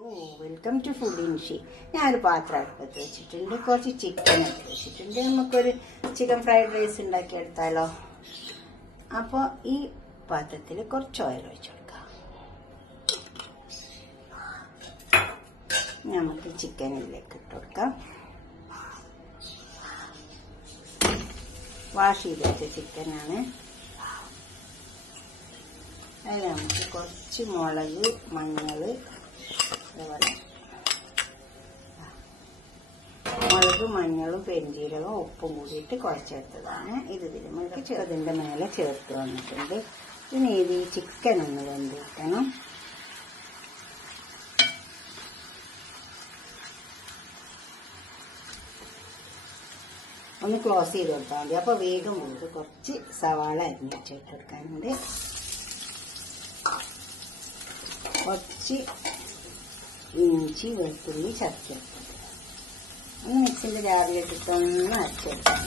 Welcome to food ഇൻഷി. ഞാനൊരു പാത്രം അടുപ്പത്ത് വെച്ചിട്ടുണ്ട്, കുറച്ച് ചിക്കൻ എടുത്ത് വെച്ചിട്ടുണ്ട്. നമുക്കൊരു ചിക്കൻ ഫ്രൈഡ് റൈസ് ഉണ്ടാക്കിയെടുത്താലോ? അപ്പോൾ ഈ പാത്രത്തിൽ കുറച്ച് ഓയിൽ ഒഴിച്ചു കൊടുക്കാം. നമുക്ക് ചിക്കനിലേക്ക് ഇട്ട് കൊടുക്കാം. വാഷ് ചെയ്ത് വെച്ച ചിക്കനാണ്. അതിൽ നമുക്ക് കുറച്ച് മുളക്, മഞ്ഞൾ, അതുപോലെ മുളക്, മഞ്ഞളും പെരിഞ്ചീരകവും ഉപ്പും കൂടിയിട്ട് കുഴച്ചെടുത്തതാണ്. ഇതിലേക്ക് ചെറുതിൻ്റെ മേലെ ചേർത്ത് വന്നിട്ടുണ്ട്. ഇനി ഇത് ഈ ചിക്കൻ ഒന്ന് വെന്തിരിക്കണം. ഒന്ന് ക്ലോസ് ചെയ്ത് കൊടുത്താൽ മതി. അപ്പോൾ വേഗം കൊണ്ട് കുറച്ച് സവാള അരിഞ്ഞ് വെച്ചിട്ട് കൊടുക്കാനുണ്ട്. കുറച്ച് ഇഞ്ചി, വെളുത്തുള്ളി ചതച്ചെടുത്തത് ഒന്ന് മിക്സിൻ്റെ ജാറിലിട്ടിട്ടൊന്ന് അരച്ചെടുക്കാം.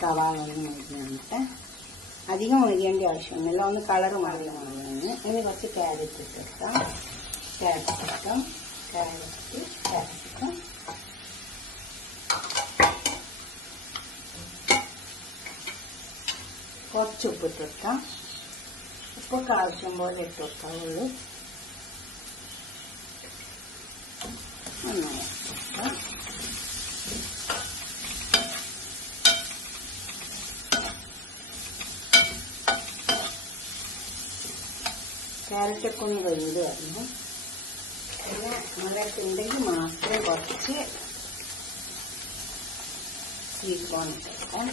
സവാള ഒന്ന് മുഴുകിയിട്ട് അധികം മുഴുകേണ്ട ആവശ്യമൊന്നുമില്ല. ഒന്ന് കളറ് മാറിയാണ്. ഇനി കുറച്ച് ക്യാരറ്റ് ഇട്ടെടുക്കാം. ക്യാപ്സിക്കം, ക്യാപ്സിക്കം, കുറച്ച് ഉപ്പിട്ട് കൊടുക്കാം. ഉപ്പൊക്കെ ആവശ്യം പോലെ ഇട്ട് കൊടുക്കാവുള്ളൂ. നന്നായി ക്യാരറ്റൊക്കെ ഒന്ന് വെന്ത് വരണം. പിന്നെ മുളക് ഉണ്ടെങ്കിൽ മാത്രം കുറച്ച് സ്വീറ്റ് കോൺ ഇട്ടെടുക്കാം.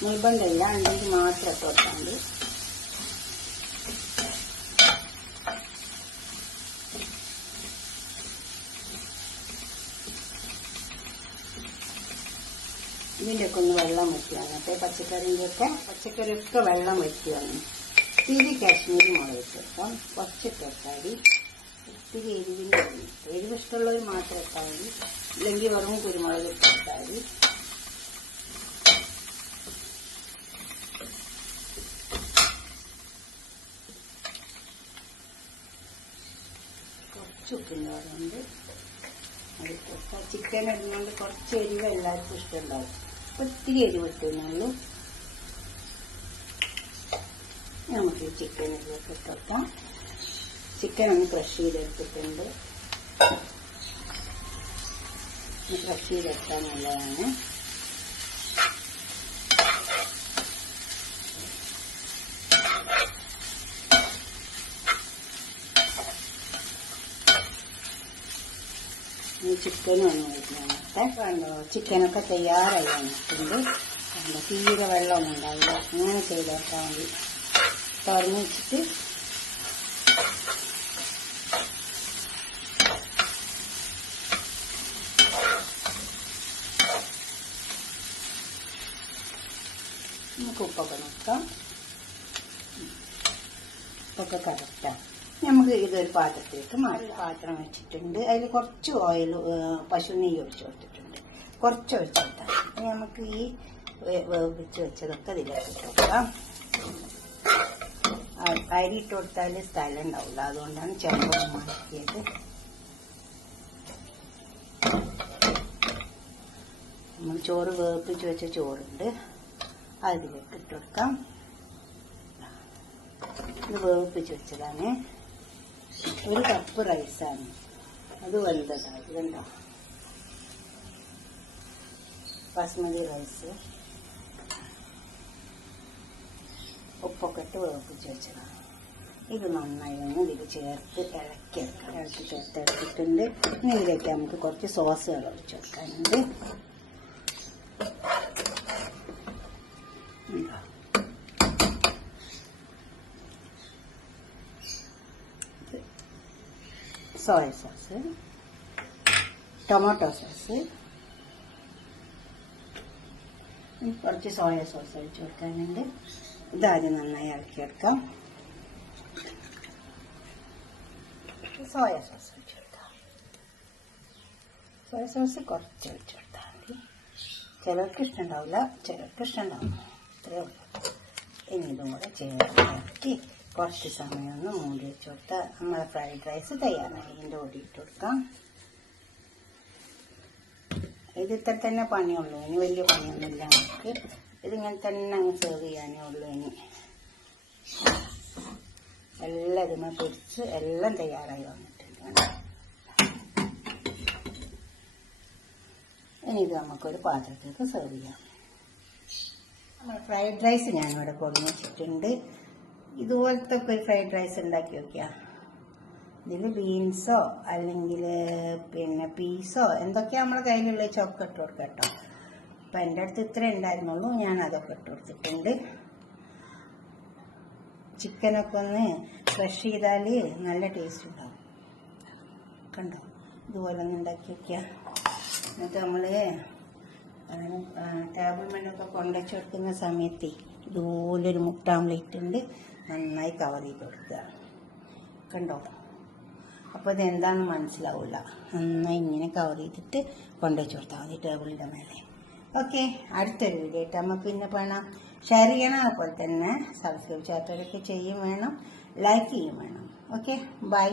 നിർബന്ധമില്ല, ഉണ്ടെങ്കിൽ മാത്രം ഇട്ട് കൊടുത്താൽ മതി. ഇതിൻ്റെയൊക്കെ ഒന്ന് വെള്ളം വറ്റി വന്നിട്ട് പച്ചക്കറിയൊക്കെ വെള്ളം വറ്റി വന്നു. ഇത്തിരി കാശ്മീരി മുളക് ഇട്ടെടുക്കാം. കുറച്ചിട്ട് ഇട്ടാൽ ഇത്തിരി എരിവിൻ്റെ എരിവ് ഇഷ്ടമുള്ളവർ മാത്രം ഇട്ടാൽ മതി. ഇല്ലെങ്കിൽ വെറും കുരുമുളക് ഇട്ടെടുത്താൽ മതി. കുറച്ച് ഉപ്പിൻ്റെ പറയുന്നത് അത് ചിക്കൻ ഇടുന്നതുകൊണ്ട് കുറച്ച് എരിവ് എല്ലാവർക്കും ഇഷ്ടമുണ്ടാവും. ഒത്തിരി എരിവ് ഇട്ടുന്നുള്ളൂ. നമുക്ക് ഈ ചിക്കൻ ഇതിലേക്ക് ഇട്ടുവെക്കാം. ചിക്കൻ ഒന്ന് ക്രഷ് ചെയ്തെടുത്തിട്ടുണ്ട്. ക്രഷ് ചെയ്തെടുക്കാൻ നല്ലതാണ്. ഈ ചിക്കനും ഒന്ന് വരുന്നതിനകത്ത് കണ്ടോ, ചിക്കനൊക്കെ തയ്യാറായി വന്നിട്ടുണ്ട്. കണ്ടോ, തീരെ വെള്ളമൊന്നും ഉണ്ടാവില്ല. അങ്ങനെ ചെയ്തെടുത്താൽ മതി. തുറന്ന് വെച്ചിട്ട് നമുക്ക് ഉപ്പൊക്കെ നോക്കാം. ഉപ്പൊക്കെ കറക്റ്റാണ്. നമുക്ക് ഇതൊരു പാത്രത്തിലേക്ക് മാറ്റി പാത്രം വെച്ചിട്ടുണ്ട്. അതിൽ കുറച്ച് ഓയിൽ, പശു നെയ്യ് ഒഴിച്ചു കൊടുത്തിട്ടുണ്ട്. കുറച്ച് ഒഴിച്ചു കൊടുത്താൽ നമുക്ക് ഈ വേവിച്ച് വെച്ചതൊക്കെ ഇതിലേക്ക് ഇട്ട് കൊടുക്കാം. അരി ഇട്ട് കൊടുത്താൽ സ്ഥലം ഉണ്ടാവില്ല, അതുകൊണ്ടാണ് ചെറുപ്പം മാറ്റിയത്. നമ്മൾ ചോറ് വേവിച്ച് വെച്ച ചോറുണ്ട്, അതിലേക്ക് ഇട്ട് കൊടുക്കാം. ഇത് വേവിച്ച് വെച്ചതാണ്. 1 കപ്പ് റൈസാണ്, അത് വെന്തതാണ്. ഇതുണ്ടോ, ബാസ്മതി റൈസ്. ഉപ്പൊക്കെ ഇട്ട് വേവിച്ച് വെച്ചതാണ്. ഇത് നന്നായി ഒന്ന് ഇതിൽ ചേർത്ത് ഇളക്കിയെടുക്കാം. ഇളക്കി ചേർത്ത് എടുത്തിട്ടുണ്ട്. ഇനി ഇതിലേക്ക് നമുക്ക് കുറച്ച് സോസുകൾ ഒഴിച്ചു കൊടുക്കാനുണ്ട്. സോയ സോസ്, ടൊമാറ്റോ സോസ്, കുറച്ച് സോയ സോസ് ഒഴിച്ചു കൊടുക്കാനുണ്ട്. ഇതാദ്യം നന്നായി ഇളക്കിയെടുക്കാം. സോയ സോസ് ഒഴിച്ചു കൊടുക്കാം. സോയ സോസ് കുറച്ച് ഒഴിച്ചു കൊടുത്താൽ മതി. ചിലർക്ക് ഇഷ്ടമുണ്ടാവില്ല, ചിലർക്ക് ഇഷ്ടമുണ്ടാവും. ഇത്രയേ ഉള്ളൂ. ഇനി ഇതും കൂടെ ചേർത്തി കുറച്ച് സമയം ഒന്ന് മൂടി വെച്ച് കൊടുത്താൽ നമ്മളെ ഫ്രൈഡ് റൈസ് തയ്യാറായി. ഇതിൻ്റെ കൂടി ഇട്ട് കൊടുക്കാം. ഇത് ഇത്ര തന്നെ പണിയുള്ളൂ, ഇനി വലിയ പണിയൊന്നുമില്ല നമുക്ക്. ഇതിങ്ങനെ തന്നെ അങ്ങ് സെർവ് ചെയ്യാനേ ഉള്ളൂ. ഇനി എല്ലാം ഇതുമ്മ പൊരിച്ച് എല്ലാം തയ്യാറായി വന്നിട്ടുണ്ട്. ഇനി ഇത് നമുക്കൊരു പാത്രത്തിലേക്ക് സെർവ് ചെയ്യാം. നമ്മൾ ഫ്രൈഡ് റൈസ് ഞാനിവിടെ കൊണ്ടുവന്ന് വെച്ചിട്ടുണ്ട്. ഇതുപോലത്തെ ഒക്കെ ഒരു ഫ്രൈഡ് റൈസ് ഉണ്ടാക്കി നോക്കിയാൽ ഇതിൽ ബീൻസോ അല്ലെങ്കിൽ പിന്നെ പീസോ എന്തൊക്കെയാണ് നമ്മുടെ കയ്യിലുള്ള ചൊക്കെ ഇട്ട് കൊടുക്കാം കേട്ടോ. അപ്പം എൻ്റെ അടുത്ത് ഇത്ര ഉണ്ടായിരുന്നുള്ളൂ, ഞാൻ അതൊക്കെ ഇട്ട് കൊടുത്തിട്ടുണ്ട്. ചിക്കനൊക്കെ ഒന്ന് ക്രഷ് ചെയ്താൽ നല്ല ടേസ്റ്റ് ഉണ്ടാവും. കണ്ടോ, ഇതുപോലെ ഒന്ന് ഉണ്ടാക്കി വയ്ക്കുക. എന്നിട്ട് നമ്മൾ ടേബിൾ മേലൊക്കെ കൊണ്ടുവച്ച് കൊടുക്കുന്ന സമയത്ത് ഇതുപോലൊരു മുട്ട ഓംലേറ്റ് ഉണ്ട്, നന്നായി കവർ ചെയ്ത് കൊടുക്കുക. കണ്ടോ, അപ്പോൾ ഇതെന്താണെന്ന് മനസ്സിലാവില്ല. നന്നായി ഇങ്ങനെ കവർ ചെയ്തിട്ട് കൊണ്ടുവച്ച് കൊടുത്താൽ മതി ടേബിളിൻ്റെ മേലെ. ഓക്കെ, അടുത്തൊരു വീഡിയോ ആയിട്ട് നമ്മൾ പിന്നെ കാണാം. ഷെയർ ചെയ്യണം, അതുപോലെ തന്നെ സബ്സ്ക്രൈബ് ചെയ്യാത്തവരൊക്കെ ചെയ്യും വേണം, ലൈക്ക് ചെയ്യും വേണം. Okay, by.